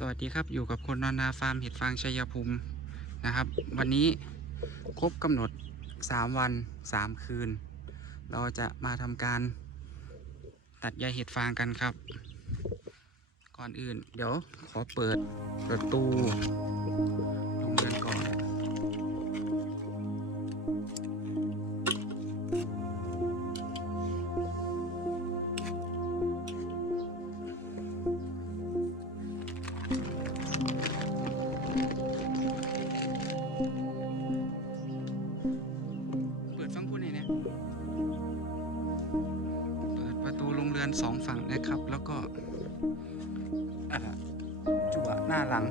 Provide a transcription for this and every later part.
สวัสดีครับอยู่กับคนนอนนาฟาร์มเห็ดฟางชัยภูมินะครับ วันนี้ครบกำหนด 3 วัน 3 คืน เราจะมาทำการตัดใยเห็ดฟางกันครับ ก่อนอื่น เดี๋ยวขอเปิดประตู หลัง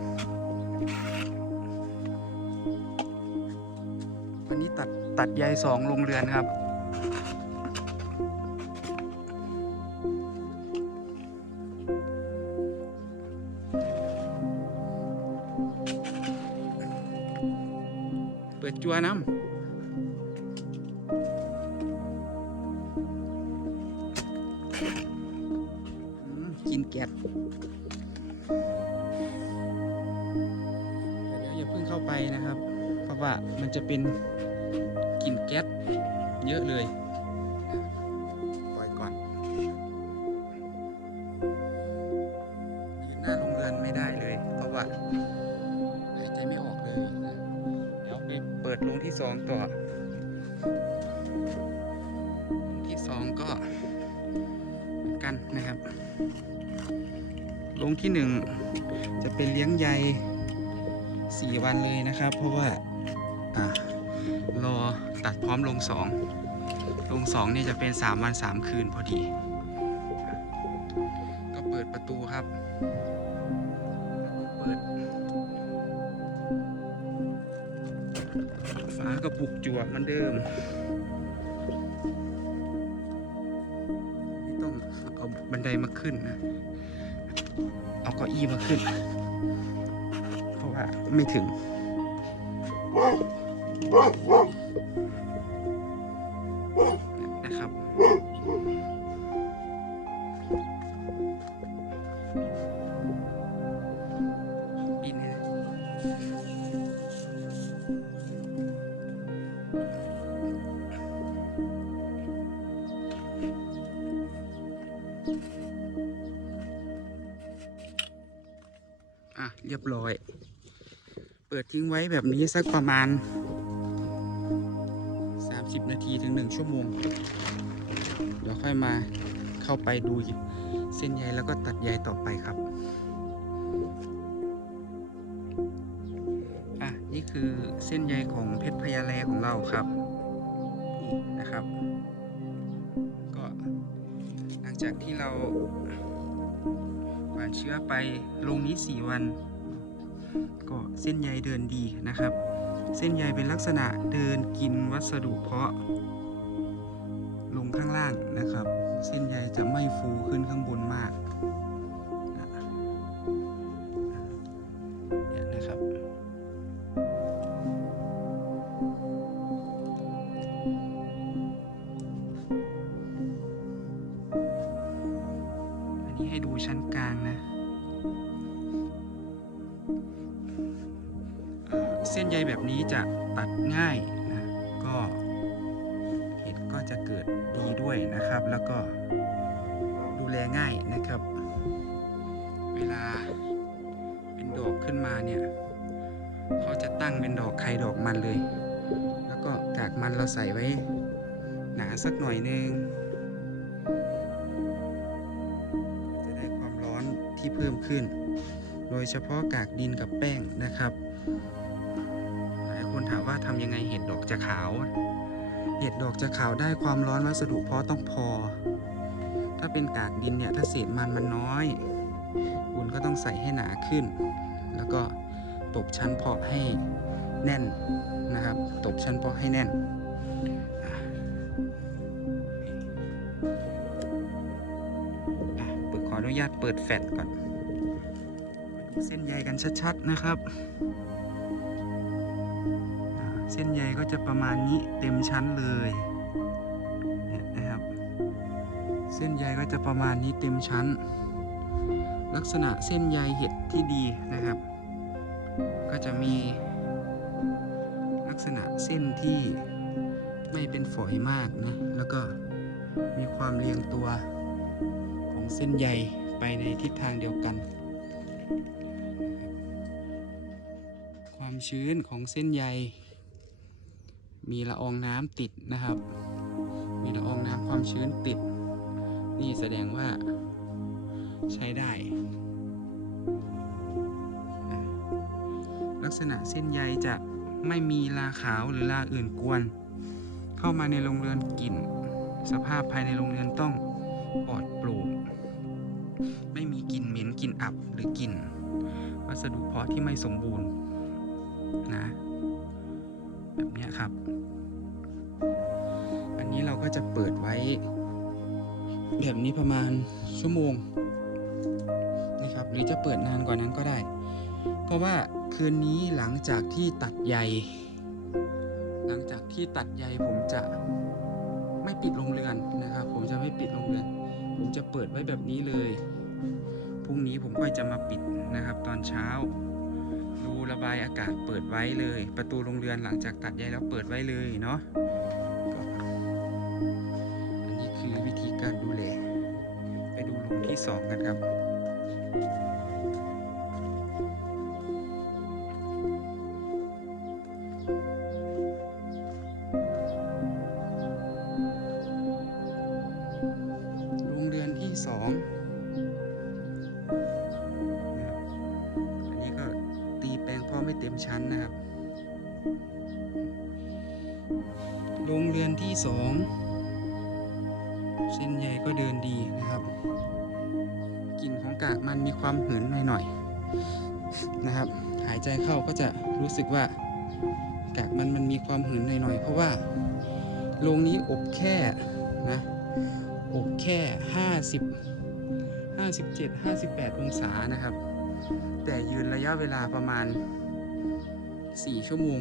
วันนี้ตัดตัดใยสองโรงเรือนครับ ไปนะครับ เพราะว่ามันจะเป็นกลิ่นแก๊สเยอะเลย นะครับ เพราะว่าอ่ารอตัดพร้อมลงสองลงสองนี่จะเป็นสามวันสามคืนพอดี ก็เปิดประตูครับ เปิดฝากระปุกจั่วเหมือนเดิมไม่ต้องเอาบันไดมาขึ้นนะ เอาเก้าอี้มาขึ้น เพราะว่าไม่ถึง นะครับปีนให้อะ เรียบร้อย เปิดทิ้งไว้แบบนี้สักประมาณ 30 นาทีถึง 1 ชั่วโมง เดี๋ยวค่อยมาเข้าไปดูเส้นใยแล้วก็ตัดใยต่อไปครับ อะ นี่คือเส้นใยของเพชรพญาแลของเราครับ นี่นะครับ ก็หลังจากที่เราหว่านเชื้อไปลงนี้ 4 วัน ก็เส้นใยเดินดีนะครับ เส้นใยเป็นลักษณะเดินกินวัสดุเพาะ ลงข้างล่างนะครับ เส้นใยจะไม่ฟูขึ้นข้างบนมากเนี่ยนะครับ แบบนี้จะตัดง่ายนะก็เห็ดก็จะเกิดดีด้วยนะครับ แล้วก็ดูแลง่ายนะครับ เวลาเป็นดอกขึ้นมาเนี่ยเขาจะตั้งเป็นดอกไข่ดอกมันเลย แล้วก็กากมันเราใส่ไว้ หนาสักหน่อยนึงจะได้ความร้อนที่เพิ่มขึ้น โดยเฉพาะกากดินกับแป้งนะครับ คนถามว่าทำยังไงเห็ดดอกจะขาว เห็ดดอกจะขาวได้ความร้อนวัสดุเพาะต้องพอ ถ้าเป็นกากดินเนี่ยถ้าเศษมันมันน้อยคุณก็ต้องใส่ให้หนาขึ้น แล้วก็ตบชั้นเพาะให้แน่นนะครับ ตบชั้นเพาะให้แน่นเปิดขออนุญาตเปิดแฟลชก่อนมาดูเส้นใยกันชัดๆนะครับ ส้นใยก็จะประมาณนี้เต็มชั้นเลยเนี่ยนะครับ เส้นใยก็จะประมาณนี้เต็มชั้น ลักษณะเส้นใยเห็ดที่ดีนะครับ ก็จะมีลักษณะเส้นที่ไม่เป็นฝอยมากนะ แล้วก็มีความเรียงตัวของเส้นใยไปในทิศทางเดียวกัน ความชื้นของเส้นใย มีละอองน้ำติดนะครับ มีละอองน้ำความชื้นติด นี่แสดงว่าใช้ได้ ลักษณะเส้นใยจะไม่มีลาขาวหรือลาอื่นกวน เข้ามาในโรงเรือนกลิ่น สภาพภายในโรงเรือนต้องปลอดโปร่งไม่มีกลิ่นเหม็นกลิ่นอับหรือกลิ่น วัสดุเพาะที่ไม่สมบูรณ์นะ แบบนี้ครับ อันนี้เราก็จะเปิดไว้ แบบนี้ประมาณชั่วโมงนะครับ หรือจะเปิดนานกว่านั้นก็ได้ เพราะว่าคืนนี้หลังจากที่ตัดใย หลังจากที่ตัดใยผมจะไม่ปิดโรงเรือนนะครับ ผมจะไม่ปิดโรงเรือน ผมจะเปิดไว้แบบนี้เลยพรุ่งนี้ผมก็จะมาปิดนะครับ ตอนเช้า ระบายอากาศเปิดไว้เลย ประตูโรงเรือนหลังจากตัดใยแล้วเปิดไว้เลยเนาะก็อันนี้คือวิธีการดูแลไปดูรูที่สองกันครับ ความหืนหน่อยๆนะครับ หายใจเข้าก็จะรู้สึกว่ากากมันมันมีความหืนหน่อยๆ เพราะว่าโรงนี้อบแค่นะอบแค่ 50 57 58 องศานะครับ แต่ยืนระยะเวลาประมาณ 4 ชั่วโมง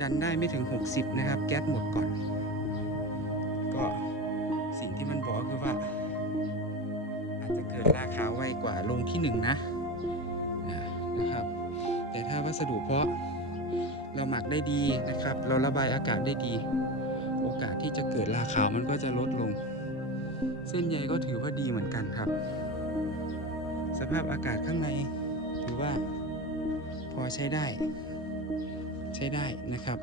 ดันได้ไม่ถึง 60 นะครับ แก๊สหมดก่อน ก็สิ่งที่มัน กว่าลงที่ 1 นะอ่านะครับ แต่ถ้าวัสดุเพาะเราหมักได้ดีนะครับ เราระบายอากาศได้ดี โอกาสที่จะเกิดราขาวมันก็จะลดลง เส้นใยก็ถือว่าดีเหมือนกันครับ สภาพอากาศข้างในถือว่าพอใช้ได้ ใช้ได้นะครับ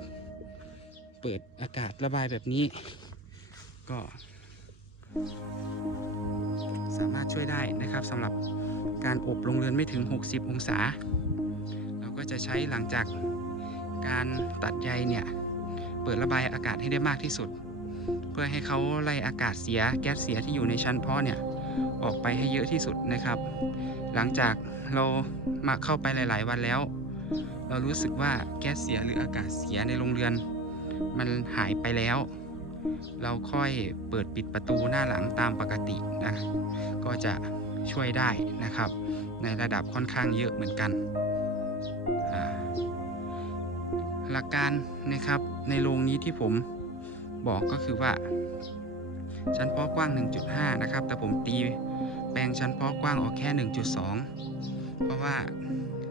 เปิดอากาศระบายแบบนี้ก็ สามารถช่วยได้นะครับสำหรับการอบโรงเรือนไม่ถึง 60 องศา เราก็จะใช้หลังจากการตัดใยเนี่ยเปิดระบายอากาศให้ได้มากที่สุด เพื่อให้เขาไล่อากาศเสียแก๊สเสียที่อยู่ในชั้นเพาะเนี่ยออกไปให้เยอะที่สุดนะครับ หลังจากเรามาเข้าไปหลาย ๆ วันแล้ว เรารู้สึกว่าแก๊สเสียหรืออากาศเสียในโรงเรือน มันหายไปแล้ว เราค่อยเปิดปิดประตูหน้าหลังตามปกตินะก็จะช่วยได้นะครับ ในระดับค่อนข้างเยอะเหมือนกันหลักการนะครับในโรงนี้ที่ผมบอกก็คือว่าชั้นเพาะกว้าง 1.5 นะครับ แต่ผมตีแปลงชั้นเพาะกว้างออกแค่ 1.2 เพราะว่า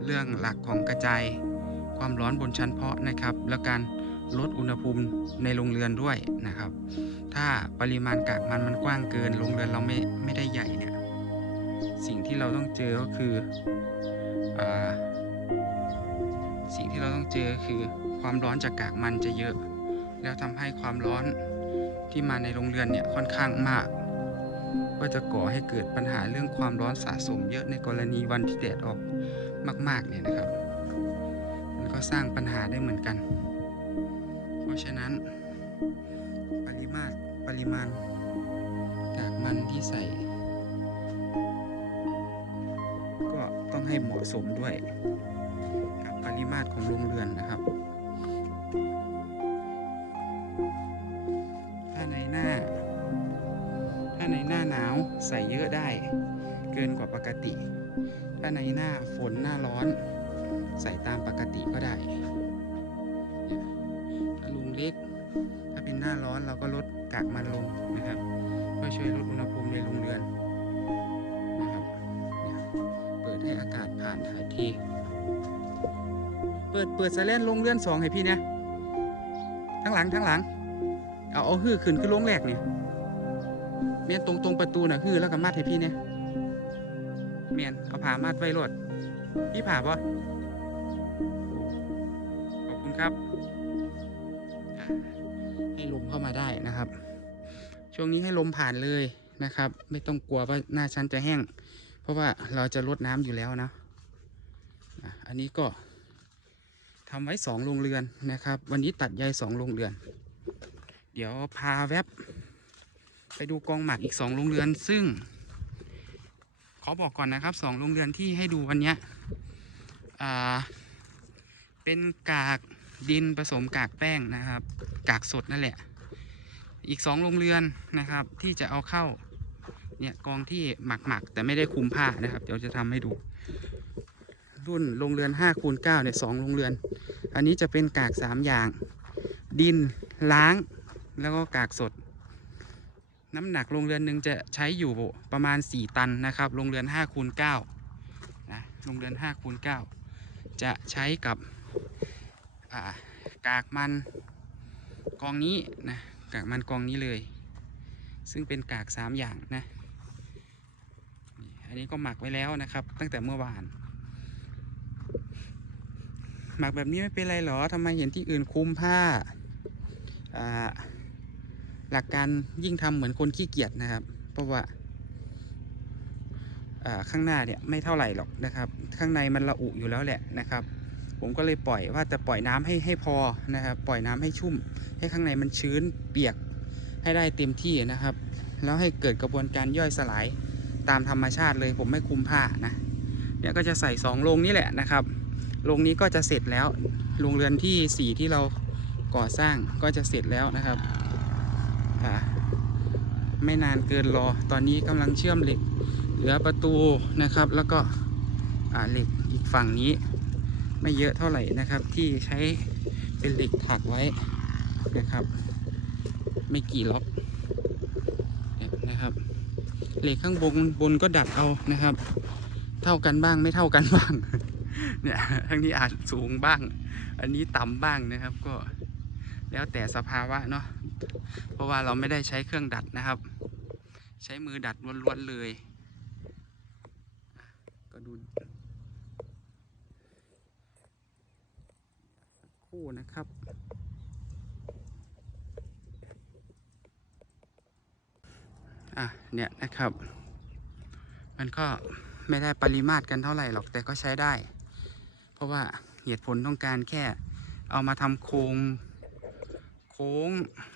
เรื่องหลักของกระจายความร้อนบนชั้นเพาะนะครับ แล้วการ ลดอุณหภูมิในโรงเรือนด้วยนะครับ ถ้าปริมาณกากมันมันกว้างเกินโรงเรือนเราไม่ไม่ได้ใหญ่เนี่ยสิ่งที่เราต้องเจอก็คืออสิ่งที่เราต้องเจอคือความร้อนจากกากมันจะเยอะ แล้วทำให้ความร้อนที่มาในโรงเรือนเนี่ยค่อนข้างมาก ก็จะก่อให้เกิดปัญหาเรื่องความร้อนสะสมเยอะในกรณีวันที่แดดออกมากๆเนี่ยนะครับ มันก็สร้างปัญหาได้เหมือนกัน ฉะนั้น ปริมาตรปริมาณกากมันที่ใส่ ก็ต้องให้เหมาะสมด้วยกับปริมาตรของโรงเรือนนะครับ ถ้าในหน้า ถ้าในหน้าหนาวใส่เยอะได้ เกินกว่าปกติ ถ้าในหน้าฝนหน้าร้อน ใส่ตามปกติก็ได้ น้าร้อนเราก็ลดกากมันลงนะครับเพื่อช่วยลดอุณหภูมิในโรงเรือนนะครับเปิดให้อาการถ่ายเทเปิดเปิดสแลนลงเลื่อนสองให้พี่เนี่ยทั้งหลังทั้งหลัง เอาเอาฮื้อขึ้นขึ้นลงแรกเนี่ยเมียนตรงตรงประตูน่ะฮื้อแล้วก็มัดให้พี่เนี่ยเมียนเอาผ้ามัดไว้รถพี่ผ่าปะขอบคุณครับ ให้ลมเข้ามาได้นะครับ ช่วงนี้ให้ลมผ่านเลยนะครับ ไม่ต้องกลัวว่าหน้าชั้นจะแห้ง เพราะว่าเราจะลดน้ำอยู่แล้วนะอันนี้ก็ทำไว้สองโรงเรือนนะครับ วันนี้ตัดใยสองโรงเรือน เดี๋ยวพาแวบไปดูกองหมักอีกสองโรงเรือน ซึ่ง ขอบอกก่อนนะครับสองโรงเรือนที่ให้ดูวันนี้เป็นกาก ดินผสมกากแป้งนะครับ กากสดนั่นแหละ อีกสองโรงเรือนนะครับ ที่จะเอาเข้าเนี่ยกองที่หมักหมักแต่ไม่ได้คุมผ้านะครับ เดี๋ยวจะทำให้ดู รุ่นโรงเรือน5คูณ9เนี่ยสองโรงเรือน อันนี้จะเป็นกาก 3 อย่าง ดินล้างแล้วก็กากสด น้ำหนักโรงเรือนหนึ่งจะใช้อยู่ประมาณ 4 ตันนะครับโรงเรือน5คูณ9นะโรงเรือน5คูณ9จะใช้กับ กากมันกองนี้นะกากมันกองนี้เลย ซึ่งเป็นกาก3อย่างนะอันนี้ก็หมักไว้แล้วนะครับ ตั้งแต่เมื่อวาน หมักแบบนี้ไม่เป็นไรหรอทำไมเห็นที่อื่นคุมผ้าหลักการยิ่งทำเหมือนคนขี้เกียจนะครับ เพราะว่าอ่าข้างหน้าเนี่ยไม่เท่าไหร่หรอกนะครับ ข้างในมันระอุอยู่แล้วแหละนะครับ ผมก็เลยปล่อยว่าจะปล่อยน้ำให้ให้พอนะครับ ปล่อยน้ำให้ชุ่ม ให้ข้างในมันชื้นเปียกให้ได้เต็มที่นะครับ แล้วให้เกิดกระบวนการย่อยสลายตามธรรมชาติเลย ผมไม่คุมผ้านะเนี่ยก็จะใส่สองโรงนี้แหละนะครับโรงนี้ก็จะเสร็จแล้วโรงเรือนที่ 4 ที่เราก่อสร้างก็จะเสร็จแล้วนะครับไม่นานเกินรอตอนนี้กำลังเชื่อมเหล็ก เหลือประตูนะครับ แล้วก็เหล็กอีกฝั่งนี้ ไม่เยอะเท่าไหร่นะครับ ที่ใช้เป็นเหล็กถักไว้นะครับ ไม่กี่ล็อกนะครับเหล็กข้างบนบนก็ดัดเอานะครับ เท่ากันบ้างไม่เท่ากันบ้างเนี่ยทั้งนี้อาจสูงบ้าง อันนี้ต่ำบ้างนะครับก็แล้วแต่สภาวะเนาะเพราะว่าเราไม่ได้ใช้เครื่องดัดนะครับ ใช้มือดัดล้วนๆเลย ก็ดู คู่นะครับ อะ เนี่ยนะครับ มันก็ไม่ได้ปริมาตรกันเท่าไหร่หรอกแต่ก็ใช้ได้ เพราะว่าเหตุผลต้องการแค่เอามาทำโครงโค้ง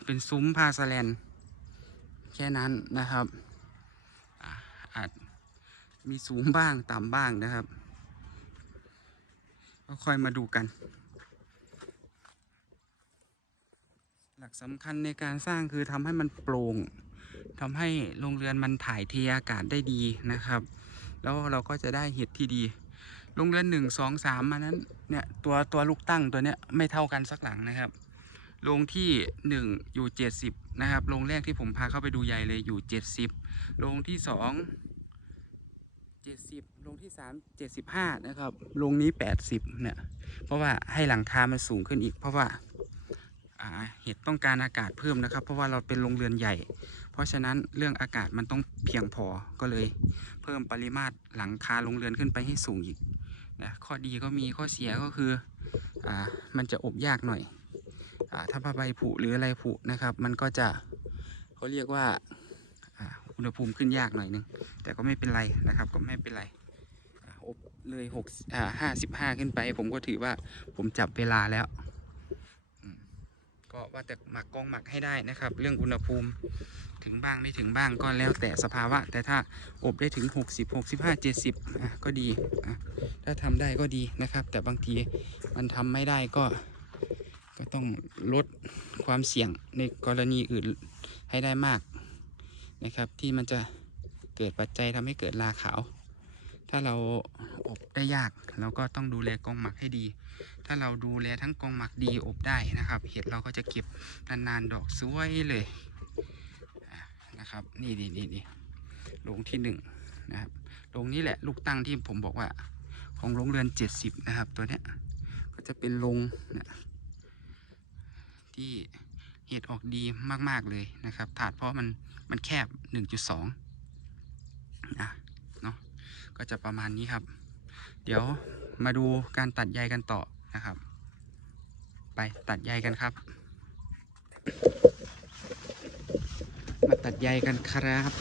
เป็นซุ้มพาสแลน แค่นั้นนะครับอะอาจมีสูงบ้าง ต่ำบ้างนะครับ ก็ค่อยมาดูกัน หลัก สำคัญในการสร้างคือทำให้มันโปร่งทำให้โรงเรือนมันถ่ายเทอากาศได้ดีนะครับ แล้วเราก็จะได้เห็ดที่ดีโรงเรือนหนึ่งสองสามมันนั้นเนี่ยตัวตัวลูกตั้งตัวเนี้ยไม่เท่ากันสักหลังนะครับโรงที่หนึ่งอยู่เจ็ดสิบนะครับโรงแรกที่ผมพาเข้าไปดูใหญ่เลยอยู่เจ็ดสิบโรงที่สองเจ็ดสิบโรงที่สามเจ็ดสิบห้านะครับโรงนี้แปดสิบเนี่ยเพราะว่าให้หลังคามันสูงขึ้นอีกเพราะว่า เห็ดต้องการอากาศเพิ่มนะครับ เพราะว่าเราเป็นโรงเรือนใหญ่ เพราะฉะนั้นเรื่องอากาศมันต้องเพียงพอก็เลย เพิ่มปริมาตรหลังคาโรงเรือนขึ้นไปให้สูงอีกนะข้อดีก็มีข้อเสียก็คืออมันจะอบยากหน่อยอถ้าผ้าใบผุหรืออะไรผุนะครับ มันก็จะเขาเรียกว่าอุณหภูมิขึ้นยากหน่อยนึงแต่ก็ไม่เป็นไรนะครับก็ไม่เป็นไรอบเลยหกอ่าห้าสิบห้าขึ้นไป ผมก็ถือว่าผมจับเวลาแล้ว ก็ว่าแต่หมักกองหมักให้ได้นะครับ เรื่องอุณหภูมิถึงบ้างไม่ถึงบ้างก็แล้วแต่สภาวะ แต่ถ้าอบได้ถึง 60 65 70อะก็ดีอะถ้าทำได้ก็ดีนะครับ แต่บางทีมันทำไม่ได้ก็ ก็ต้องลดความเสี่ยงในกรณีอื่นให้ได้มากนะครับ ที่มันจะเกิดปัจจัยทำให้เกิดราขาว ถ้าเราอบได้ยาก เราก็ต้องดูแลกองหมักให้ดี ถ้าเราดูแลทั้งกองหมักดีอบได้นะครับ เห็ดเราก็จะเก็บนานๆดอกสวยเลยนะครับ นี่นี่นี่นี่โรงที่หนึ่งนะครับโรงนี้แหละลูกตั้งที่ผมบอกว่า ของโรงเรือน70นะครับ ตัวเนี้ยก็จะเป็นโรงนี่ยที่เห็ดออกดีมากๆเลยนะครับ ถาดเพราะมันมันแคบ 1.2นะเนาะ ก็จะประมาณนี้ครับ เดี๋ยวมาดูการตัดใยกันต่อนะครับ ไปตัดใยกันครับ มาตัดใยกันครับ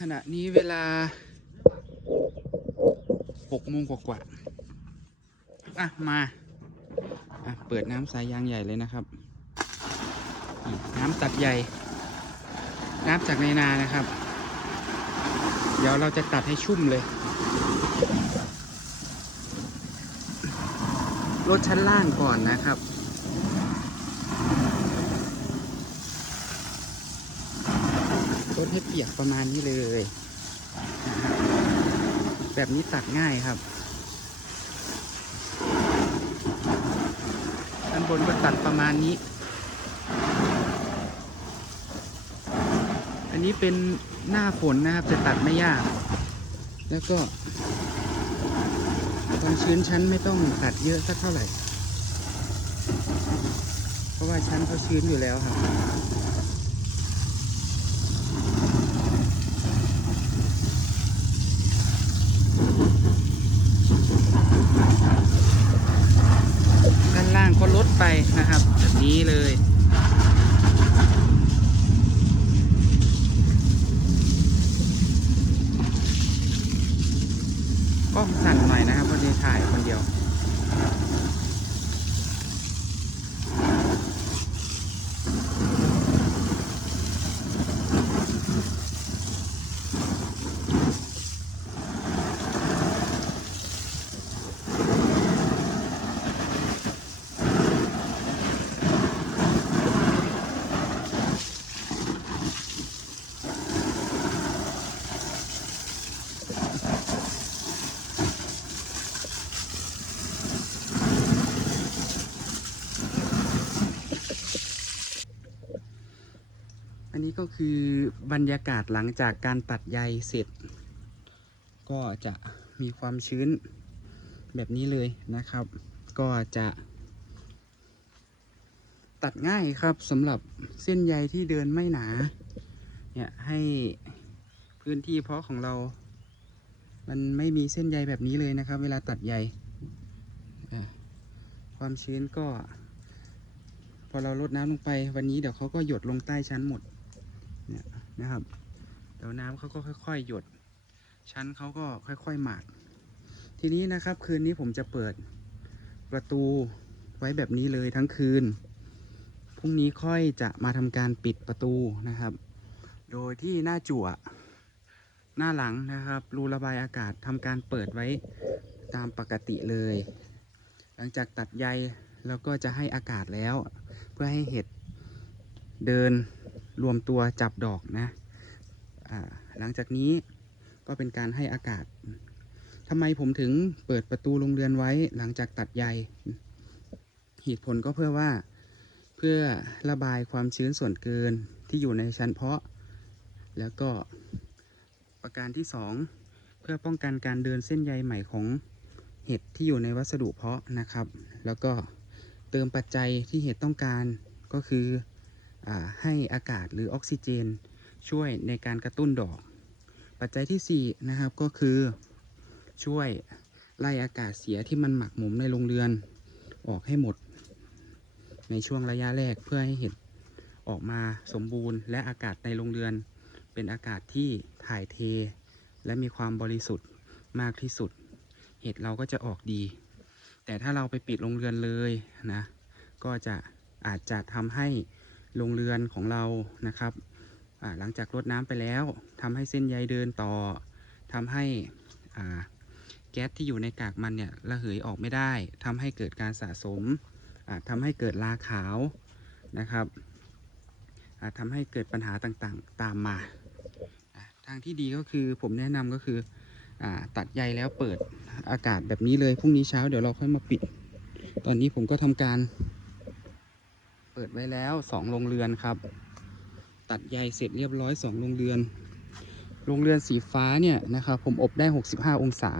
ขณะนี้เวลาหกโมงกว่าๆอะมาอะเปิดน้ำสายยางใหญ่เลยนะครับ น้ำตัดใยน้ำจากในนานะครับ เดี๋ยวเราจะตัดให้ชุ่มเลย ลดชั้นล่างก่อนนะครับ ลดให้เปียกประมาณนี้เลย แบบนี้ตัดง่ายครับด้านบนก็ตัดประมาณนี้ อันนี้เป็น หน้าฝนนะครับจะตัดไม่ยาก แล้วก็ความชื้นชั้นไม่ต้องตัดเยอะสักเท่าไหร่ เพราะว่าชั้นเขาชื้นอยู่แล้วครับด้านล่างก็ลดไปนะครับ แบบนี้เลย ก็สั่นหน่อยนะครับวันนี้ถ่ายคนเดียว คือบรรยากาศหลังจากการตัดใยเสร็จ ก็จะมีความชื้นแบบนี้เลยนะครับ ก็จะ ตัดง่ายครับสำหรับเส้นใยที่เดินไม่หนา เนี่ยให้พื้นที่เพาะของเรา มันไม่มีเส้นใยแบบนี้เลยนะครับ เวลาตัดใยความชื้นก็ พอเราลดน้ำลงไปวันนี้เดี๋ยวเขาก็หยดลงใต้ชั้นหมด เนี่ยนะครับเดี๋ยวน้ำเขาก็ค่อยๆ หยด ชั้นเขาก็ค่อยๆหมาดทีนี้นะครับคืนนี้ผมจะเปิดประตูไว้แบบนี้เลยทั้งคืน พรุ่งนี้ค่อยจะมาทำการปิดประตูนะครับ โดยที่หน้าจั่วหน้าหลังนะครับ รูระบายอากาศทำการเปิดไว้ตามปกติเลย หลังจากตัดใยแล้วก็จะให้อากาศแล้ว เพื่อให้เห็ดเดิน รวมตัวจับดอกนะหลังจากนี้ก็เป็นการให้อากาศทำไมผมถึงเปิดประตูโรงเรือนไว้หลังจากตัดใยเหตุผลก็เพื่อว่าเพื่อระบายความชื้นส่วนเกินที่อยู่ในชั้นเพาะ แล้วก็ประการที่ 2 เพื่อป้องกันการเดินเส้นใยใหม่ของเห็ดที่อยู่ในวัสดุเพาะนะครับ แล้วก็เติมปัจจัยที่เห็ดต้องการก็คือ ให้อากาศหรือออกซิเจน ช่วยในการกระตุ้นดอก ปัจจัยที่ 4 นะครับก็คือช่วยไล่อากาศเสียที่มันหมักหมมในโรงเรือน ออกให้หมด ในช่วงระยะแรกเพื่อให้เห็ดออกมาสมบูรณ์ และอากาศในโรงเรือน เป็นอากาศที่ถ่ายเท และมีความบริสุทธิ์มากที่สุด เห็ดเราก็จะออกดี แต่ถ้าเราไปปิดโรงเรือนเลยนะ ก็จะอาจจะทำให้ โรงเรือนของเรานะครับหลังจากรดน้ำไปแล้วทำให้เส้นใยเดินต่อทำให้แก๊สที่อยู่ในกากมันเนี่ยระเหยออกไม่ได้ทำให้เกิดการสะสมทำให้เกิดราขาวนะครับอาจทำให้เกิดปัญหาต่างๆตามมา ทางที่ดีก็คือผมแนะนำก็คืออตัดใยแล้วเปิดอากาศแบบนี้เลยพรุ่งนี้เช้าเดี๋ยวเราค่อยมาปิด ตอนนี้ผมก็ทำการ ปิดไว้แล้วสองโรงเรือนครับ ตัดใยเสร็จเรียบร้อยสองโรงเรือน โรงเรือนสีฟ้าเนี่ยนะครับผมอบได้ 65 องศา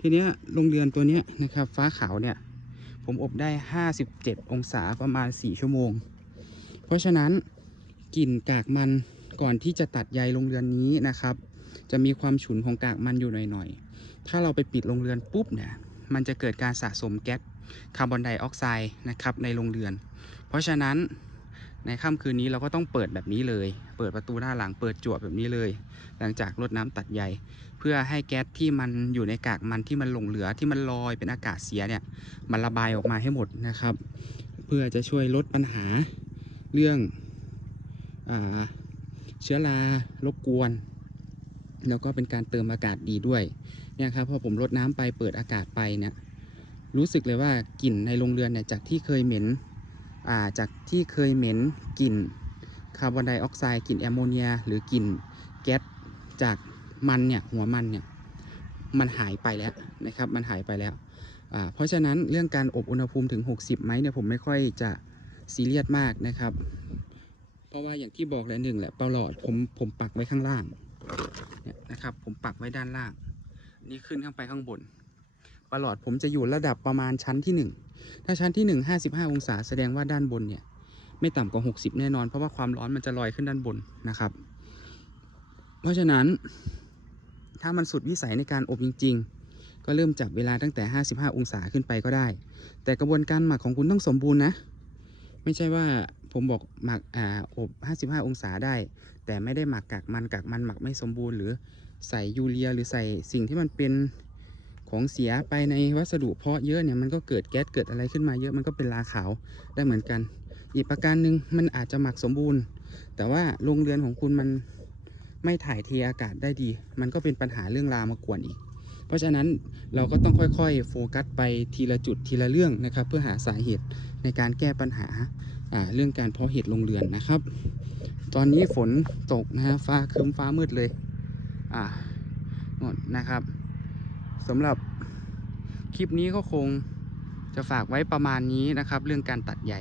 ทีเนี้ยโรงเรือนตัวเนี้ยนะครับฟ้าขาวเนี่ยผมอบได้ 57 องศาประมาณ 4 ชั่วโมง เพราะฉะนั้นกลิ่นกากมันก่อนที่จะตัดใยโรงเรือนนี้นะครับ จะมีความฉุนของกากมันอยู่หน่อยๆ ถ้าเราไปปิดโรงเรือนปุ๊บเนี่ยมันจะเกิดการสะสมแก๊สคาร์บอนไดออกไซด์นะครับในโรงเรือน เพราะฉะนั้นในค่ำคืนนี้เราก็ต้องเปิดแบบนี้เลย เปิดประตูหน้าหลังเปิดจั่วแบบนี้เลย หลังจากรดน้ำตัดใยเพื่อให้แก๊สที่มันอยู่ในกากมันที่มันหลงเหลือที่มันลอยเป็นอากาศเสียเนี่ยมันระบายออกมาให้หมดนะครับ เพื่อจะช่วยลดปัญหาเรื่องอเชื้อรารบกวน แล้วก็เป็นการเติมอากาศดีด้วยเนี่ยครับพอผมรดน้ำไปเปิดอากาศไปเนี่ยรู้สึกเลยว่ากลิ่นในโรงเรือนเนี่ยจากที่เคยเหม็น จากที่เคยเหม็นกลิ่นคาร์บอนไดออกไซด์กลิ่นแอมโมเนีย หรือกลิ่นแก๊สจากมันเนี่ยหัวมันเนี่ยมันหายไปแล้วนะครับมันหายไปแล้ว เพราะฉะนั้นเรื่องการอบอุณหภูมิถึง 60ไหมเนี่ยผมไม่ค่อยจะซีเรียสมากนะครับ เพราะว่าอย่างที่บอกแหละหนึ่งแหละเปลอดผมผมปักไว้ข้างล่างเนี่ยนะครับผมปักไว้ด้านล่าง นี่ขึ้นข้างไปข้างบน ประหลอดผมจะอยู่ระดับประมาณชั้นที่ 1 ถ้าชั้นที่ 1 55 องศาแสดงว่าด้านบนเนี่ย ไม่ต่ำกว่า 60 แน่นอน เพราะว่าความร้อนมันจะลอยขึ้นด้านบนนะครับ เพราะฉะนั้น ถ้ามันสุดวิสัยในการอบจริง ๆ ก็เริ่มจับเวลาตั้งแต่ 55 องศาขึ้นไปก็ได้ แต่กระบวนการหมักของคุณต้องสมบูรณ์นะ ไม่ใช่ว่าผมบอกหมักอ่าอบ 55 องศาได้ แต่ไม่ได้หมักกากมันกากมันหมักไม่สมบูรณ์ หรือใส่ยูเรียหรือใส่สิ่งที่มันเป็น ของเสียไปในวัสดุเพาะเยอะเนี่ยมันก็เกิดแก๊สเกิดอะไรขึ้นมาเยอะมันก็เป็นราขาวได้เหมือนกัน อีกประการหนึ่งมันอาจจะหมักสมบูรณ์ แต่ว่าโรงเรือนของคุณมันไม่ถ่ายเทอากาศได้ดี มันก็เป็นปัญหาเรื่องรามากวนอีก เพราะฉะนั้นเราก็ต้องค่อยๆ โฟกัสไปทีละจุดทีละเรื่องนะครับ เพื่อหาสาเหตุในการแก้ปัญหาเรื่องการเพาะเห็ดโรงเรือนนะครับ ตอนนี้ฝนตกนะฮะฟ้าครึ้มฟ้ามืดเลยอ่าหมดนะครับ สำหรับคลิปนี้ก็คงจะฝากไว้ประมาณนี้นะครับ เรื่องการตัดใย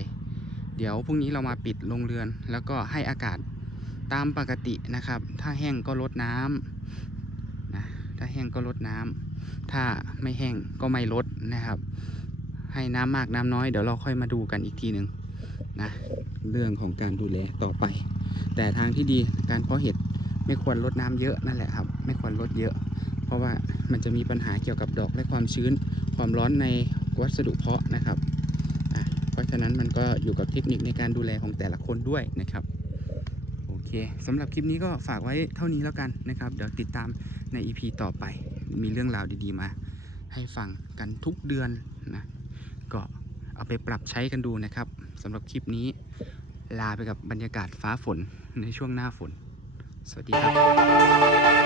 เดี๋ยวพรุ่งนี้เรามาปิดโรงเรือน แล้วก็ให้อากาศตามปกตินะครับ ถ้าแห้งก็ลดน้ำนะถ้าแห้งก็ลดน้ำถ้าไม่แห้งก็ไม่ลดนะครับ ให้น้ำมากน้ำน้อยเดี๋ยวเราค่อยมาดูกันอีกทีหนึ่งนะเรื่องของการดูแลต่อไป แต่ทางที่ดีการเพาะเห็ดไม่ควรลดน้ำเยอะนั่นแหละครับ ไม่ควรลดเยอะ เพราะว่า มันจะมีปัญหาเกี่ยวกับดอกและความชื้น ความร้อนในวัสดุเพาะนะครับเพราะฉะนั้นมันก็อยู่กับเทคนิคในการดูแลของแต่ละคนด้วยนะครับโอเคสำหรับคลิปนี้ก็ฝากไว้เท่านี้แล้วกันนะครับ เดี๋ยวติดตามใน EP ต่อไป มีเรื่องราวดีๆมา ให้ฟังกันทุกเดือนนะก็เอาไปปรับใช้กันดูนะครับสำหรับคลิปนี้ลาไปกับบรรยากาศฟ้าฝนในช่วงหน้าฝน สวัสดีครับ